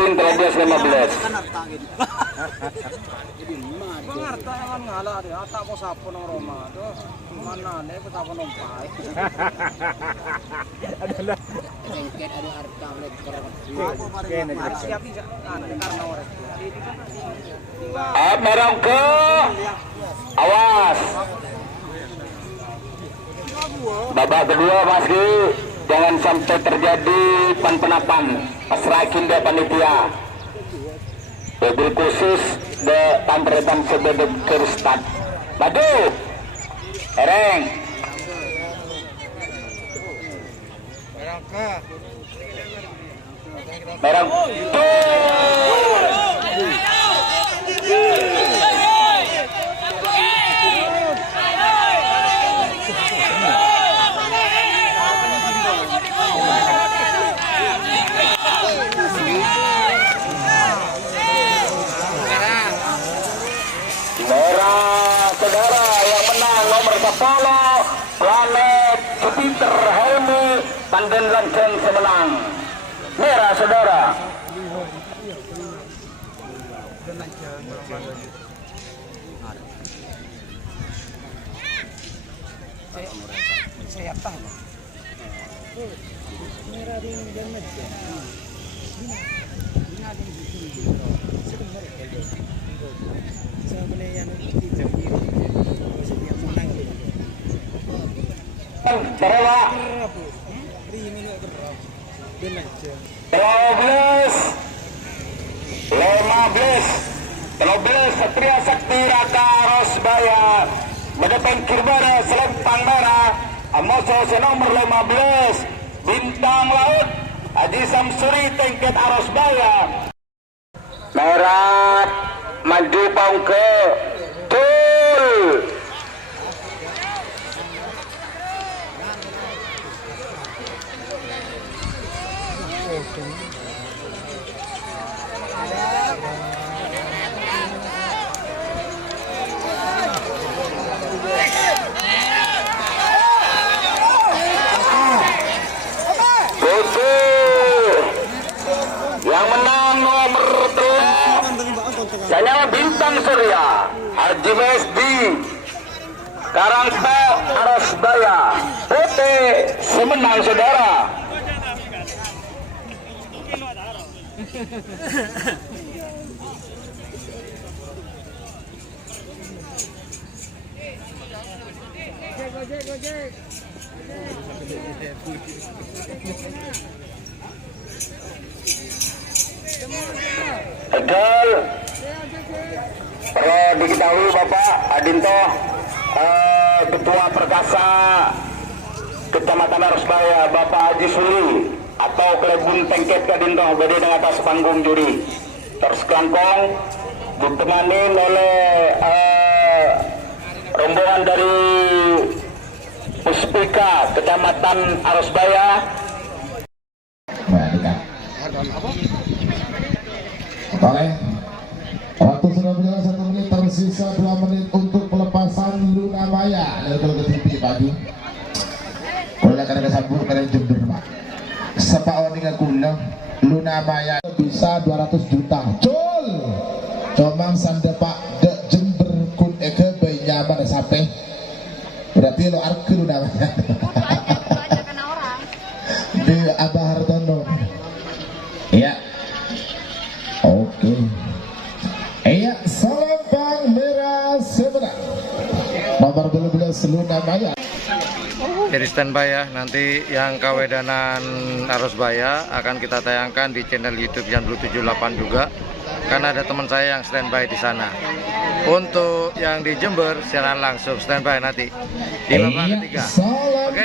Askin Terlebias 15. Mengarta yang ngalah dia, tak mau sapu nang Roma tuh, mana nih kita penumpang. Adalah Cengket ada harta leker. Siap nih, karena orang. Merong ke awas. Babak kedua Mas, jangan sampai terjadi pan-penapan. Pasrahin dia panitia. Mobil khusus de tantretan sebelum kerstat. Maju. Ereng. Merong. Merah saudara yang menang nomor 10 Planet Jupiter Helmi Tanden Lancen semenang. Merah saudara. Saya tahu. Merah ring dan meja. Terlalu 13 Satria Sakti Raka Rosbaya mendepan Kirbara Selempang Merah Amoso nomor 15 Bintang Laut Haji Samsuri Tengket Arosbaya. Merah maju pangke Tul. Yang menang nomor 3 Jaya Bintang Surya Haji Mesdi Karangpo Arosbaya Putih semenang saudara. Betul. Perlu diketahui Bapak Adinto, Ketua Perkasa Kecamatan Arosbaya Bapak Haji Suli atau Kelebun Tengket Kadinto beda dengan atas panggung juri terus kelangkong ditemani oleh rombongan dari Puspika Kecamatan Arosbaya. Oleh waktu sudah berjalan 1 menit, tersisa 2 menit untuk pelepasan Luna Maya dari kalau ke pagi. Kalau kadang kesambung kadang jember Pak. Sepak orang dengan kuno Luna Maya bisa 200 juta. Cul. Comang sandepak de jember kun eke benyaman sampai. Berarti lo arke Luna Maya. Di Abah Hartono. Iya. Oke. Iya, Selempang Merah semenang. Nomor 12 Luna Maya. Jadi standby ya, nanti yang Kawedanan Arosbaya akan kita tayangkan di channel YouTube yang 78 juga. Karena ada teman saya yang standby di sana. Untuk yang di Jember siaran langsung standby nanti di babak ketiga. Oke.